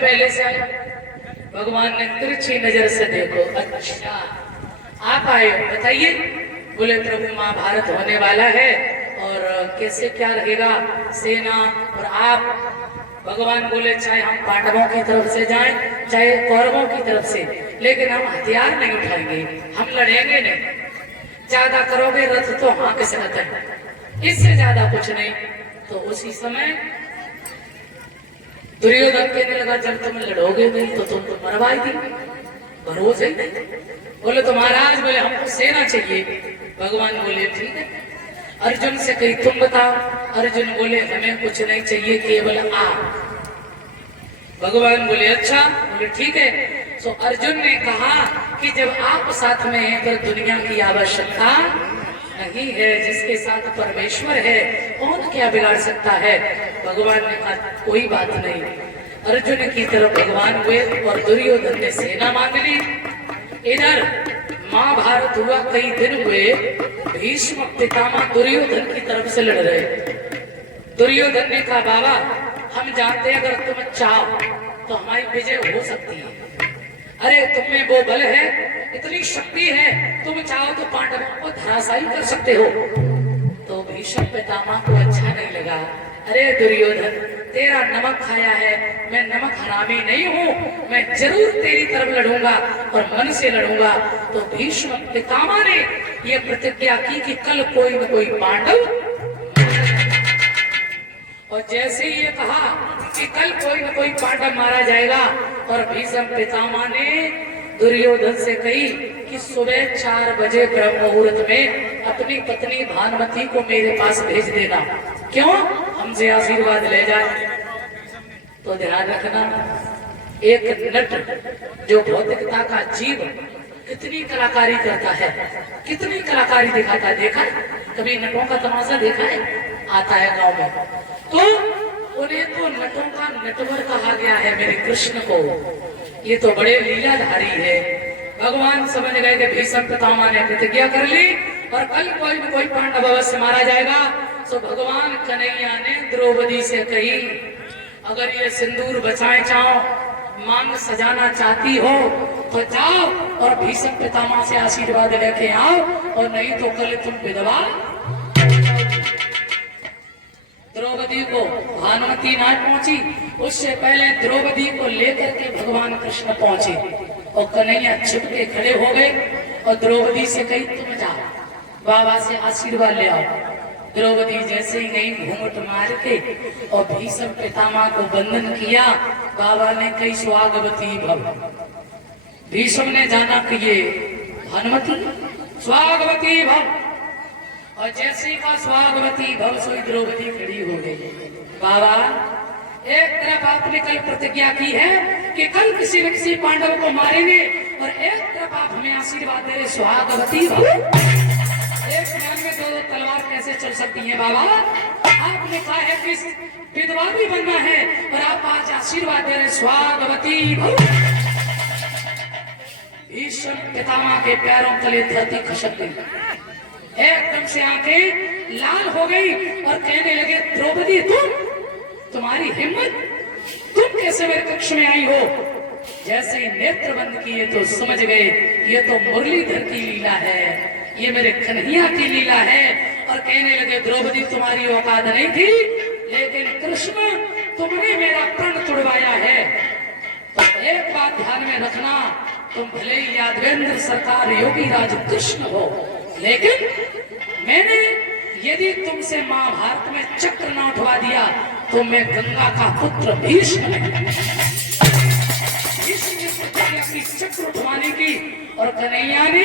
पहले से आए, भगवान ने तिरछी नजर से देखो, अच्छा आप आए, बताइए। बोले प्रभु महाभारत होने वाला है और कैसे क्या रहेगा सेना और आप। भगवान बोले चाहे हम पांडवों की तरफ से जाएं चाहे कौरवों की तरफ से, लेकिन हम हथियार नहीं उठाएंगे, हम लड़ेंगे नहीं। ज्यादा करोगे रथ तो हाँक सकते हैं, इससे ज्यादा कुछ नहीं। तो उसी समय दुर्योधन कहने लगा जब तुम लड़ोगे नहीं तो तुम तो मरवाई दी, भरोसा ही नहीं। बोले तो महाराज, बोले हमको सेना चाहिए। भगवान बोले ठीक है। अर्जुन से कही तुम बताओ। अर्जुन बोले हमें कुछ नहीं चाहिए, केवल आप। भगवान बोले अच्छा, बोले ठीक है। तो अर्जुन ने कहा कि जब आप साथ में हैं तो दुनिया की आवश्यकता नहीं है, जिसके साथ परमेश्वर है कौन क्या बिगाड़ सकता है। भगवान ने कहा कोई बात नहीं। अर्जुन की तरफ भगवान हुए और दुर्योधन ने सेना मांग ली। इधर महाभारत हुआ, कई दिन हुए, भीष्म पितामह दुर्योधन की तरफ से लड़ रहे। दुर्योधन ने कहा बाबा हम जानते हैं अगर तुम चाहो तो हमारी विजय हो सकती है। अरे तुम में वो बल है, इतनी शक्ति है, तुम चाहो तो पांडवों को धराशायी कर सकते हो। तो भीष्म पितामह को अच्छा नहीं लगा। अरे दुर्योधन, तेरा नमक खाया है, मैं नमक हरामी नहीं हूँ, मैं जरूर तेरी तरफ लड़ूंगा और मन से लड़ूंगा। तो भीष्म पितामह ने यह प्रतिज्ञा की कि कल कोई न कोई पांडव, और जैसे ही ये कहा कि कल कोई न कोई पांडव मारा जाएगा, और भीष्म पितामह ने दुर्योधन से कही कि सुबह 4 बजे ब्रह्म मुहूर्त में अपनी पत्नी भानुमति को मेरे पास भेज देना। क्यों? हमसे आशीर्वाद ले जाए। तो ध्यान रखना, एक नट जो भौतिकता का जीव कितनी कलाकारी करता है, कितनी कलाकारी दिखाता है। देखा है कभी नटों का तमाशा देखा है? आता है गांव में, तो उन्हें तो नटों का नटवर कहा गया है मेरे कृष्ण को। ये तो बड़े लीलाधारी है। भगवान समझ गए कि भीष्म पितामह ने प्रतिज्ञा कर ली और कल कोई न कोई पांडव अवश्य मारा जाएगा। तो भगवान कन्हैया ने द्रौपदी से कही अगर ये सिंदूर बचाए चाहो, मांग सजाना चाहती हो तो जाओ और भीष्म पितामह से आशीर्वाद लेके आओ, और नहीं तो कल तुम विधवा। द्रौपदी को भानुमति ना पहुंची, उससे पहले द्रौपदी को लेकर के भगवान कृष्ण पहुंचे और कन्हैया छिपके खड़े हो गए और द्रौपदी से कही तुम जाओ बाबा से आशीर्वाद ले आओ। द्रौपदी जैसे ही गई घूंघट मार के और भीष्म पितामह को वंदन किया। बाबा ने कही स्वागवती भव। भीष्म ने जाना कि ये भानुमति स्वागवती भव, और जैसे का स्वागवती भव सोई द्रौपदी खड़ी हो गई। बाबा एक तरफ आपने कल प्रतिज्ञा की है कि कल किसी न किसी पांडव को मारेंगे, और एक तरफ आप हमें आशीर्वाद दे रहे स्वागवती भव। एक ध्यान में दो तलवार कैसे चल सकती है बाबा? आपने कहा है कि विधवा भी बनना है और आप आज आशीर्वाद दे रहे स्वागवती भव। भीष्म पितामह के पैरों तले धरती खसक गई, एकदम से आंखें लाल हो गई और कहने लगे द्रौपदी तुम्हारी हिम्मत, तुम कैसे मेरे कक्ष में आई हो? जैसे ही नेत्र बंद किए तो समझ गए ये तो मुरलीधर की लीला है, ये मेरे कन्हैया की लीला है। और कहने लगे द्रौपदी तुम्हारी औकात नहीं थी, लेकिन कृष्ण तुमने मेरा प्रण तुड़वाया है। तो एक बात ध्यान में रखना, तुम भले ही यादवेंद्र सरकार योगी राज कृष्ण हो, लेकिन मैंने यदि तुमसे महाभारत में चक्र न उठवा दिया तो मैं गंगा का पुत्र भीष्म नहीं। की चक्र उठवाने की, और कन्हैया ने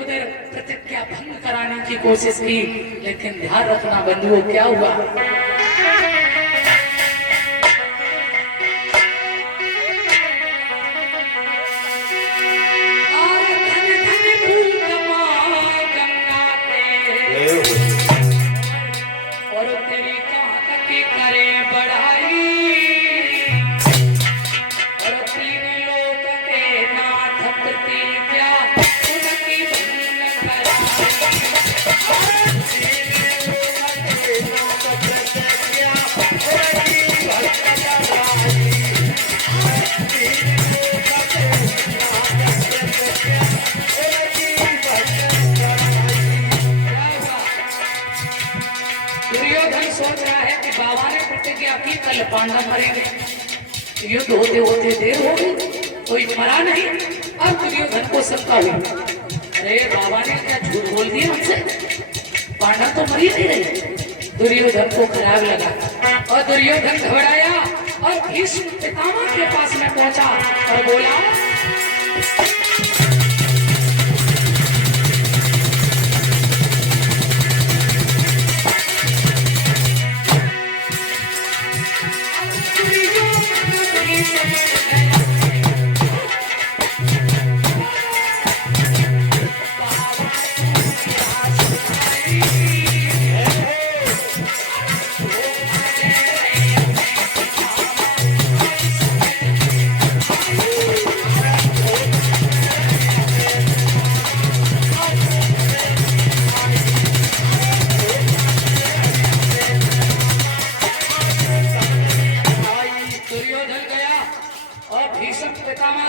उधर प्रतिज्ञा भंग कराने की कोशिश की, लेकिन ध्यान रखना बंधुओं क्या हुआ। Yeah. बोले पांडव मरेंगे, युद्ध होते होते देर हो गई, कोई मरा नहीं। अब दुर्योधन को शंका हुई, अरे बाबा ने क्या झूठ बोल दिया हमसे, पांडव तो मर ही नहीं रहे। दुर्योधन को खराब लगा और दुर्योधन घबराया और भीष्म पितामह के पास में पहुंचा और बोला,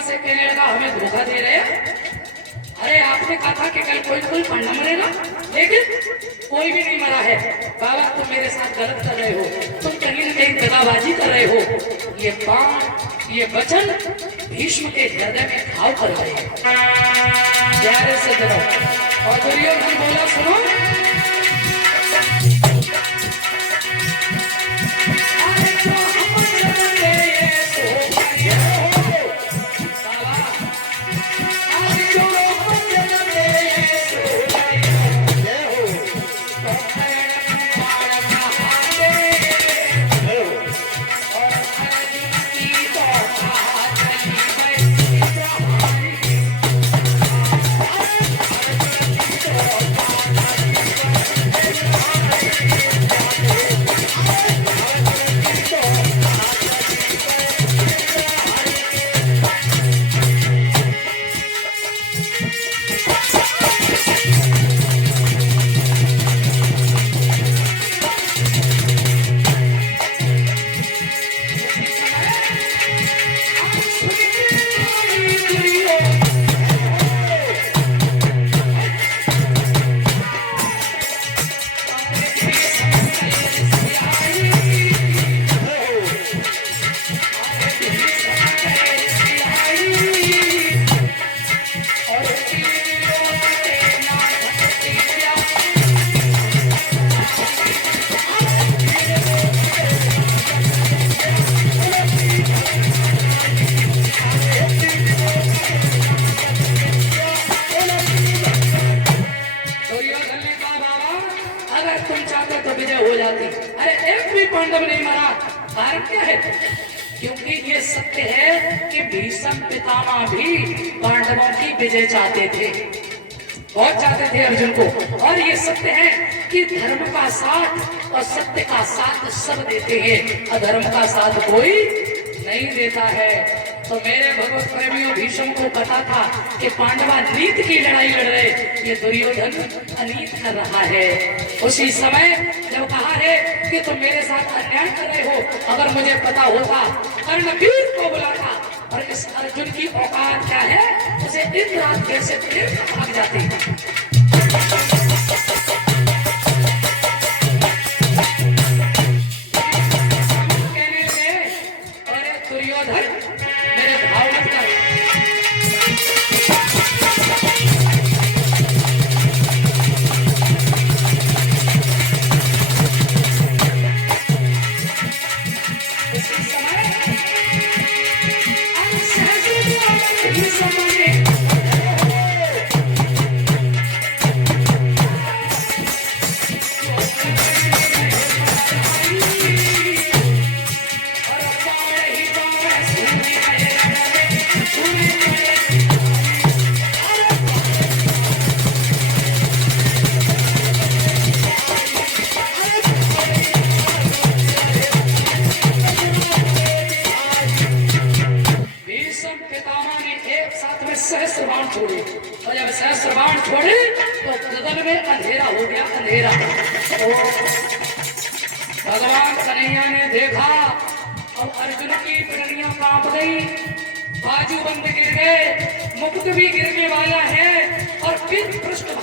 से कहने लगा, हमें धोखा दे रहे हैं। अरे आपने कहा था कि कल कोई कोई पांडव मरेगा, लेकिन कोई भी नहीं मरा है। बाबा तुम मेरे साथ गलत कर रहे हो, तुम कहीं न कहीं दगाबाजी कर रहे हो। ये बाण, ये वचन भीष्म के हृदय में घाव कर रहे हैं। प्यारे से डरो। और दुर्योधन बोला, सुनो, पांडव नहीं मरा। कारण क्या है? क्योंकि ये सत्य है कि भीष्म पितामह भी पांडवों की विजय चाहते थे, बहुत चाहते थे अर्जुन को। और ये सत्य है कि धर्म का साथ और सत्य का साथ सब देते हैं, अधर्म का साथ कोई नहीं देता है। तो मेरे भगवत प्रेमियों, भीष्म को पता था कि पांडवा नीत की लड़ाई लड़ रहे, ये दुर्योधन अनीत कर रहा है। उसी समय जब कहा है कि तुम मेरे साथ अन्याय कर रहे हो, अगर मुझे पता होता कर्णवीर को बुलाता और इस अर्जुन की औकात क्या है, उसे दिन रात कैसे प्रेम भाग जाती। सहस्त्र बाण छोड़े, और जब सहस्त्र बाण छोड़े तो गगन में अंधेरा हो गया, अंधेरा। तो भगवान कन्हैया ने देखा और अर्जुन की पटरियां कांप गई, बाजू बंद गिर गए, मुकुट भी गिरने वाला है और फिर पृष्ठ